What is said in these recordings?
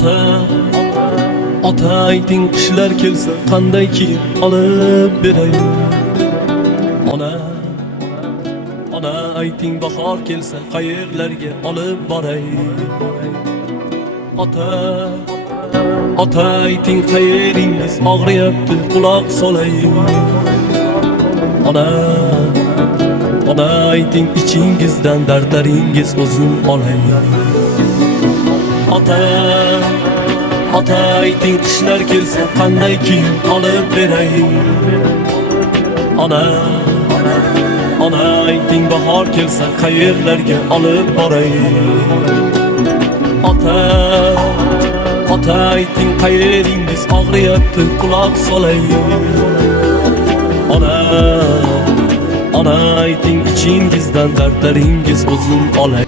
Ota, ota ayting qishlar kelsa qanday kiyim olib beray. Ona, ona ayting bahor kelsa qayerlarga olib boray. Ota, ota ayting qayeringiz og'riyapti quloq solay. Ona, ona ayting ichingizdan dardlaringiz o'zim olay. Ota, ota ayting qishlar kelsa qanday kiyim olib beray. Ona, ona ayting bahor kelsa qayerlarga olib boray. Ota, ota ayting qayeringiz og'riyapti quloq solay. Ona, ona ayting ichingizdan dardlaringiz o'zim olay.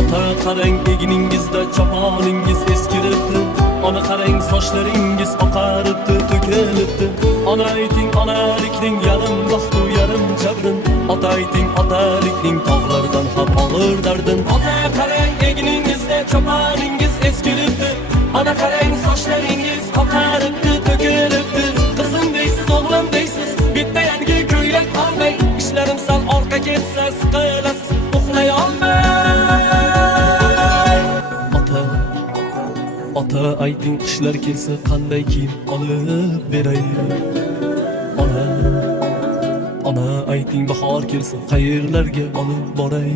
Ota qarang eginingizda choponingiz eskiribdi. Ona qarang sochlaringiz oqaribdi, to'kilibdi. Ona ayting onalikning yarim baxtu yarim jabrin. Ota ayting otalikning tog'lardan ham og'ir dardin. Ota qarang eginingizda choponingiz eskiribdi. Ona qarang sochlaringiz oqaribdi, to'kilibdi. Qizim deysiz, o'g'lim deysiz, bitta yangi ko'ylak olmay. Ishlarim sal orqa ketsa siqilasiz, uxlay olmay. Ota ayting qishlar kelsa qanday kiyim olib beray. Ona, ona ayting bahor kelsa qayerlarga olib boray.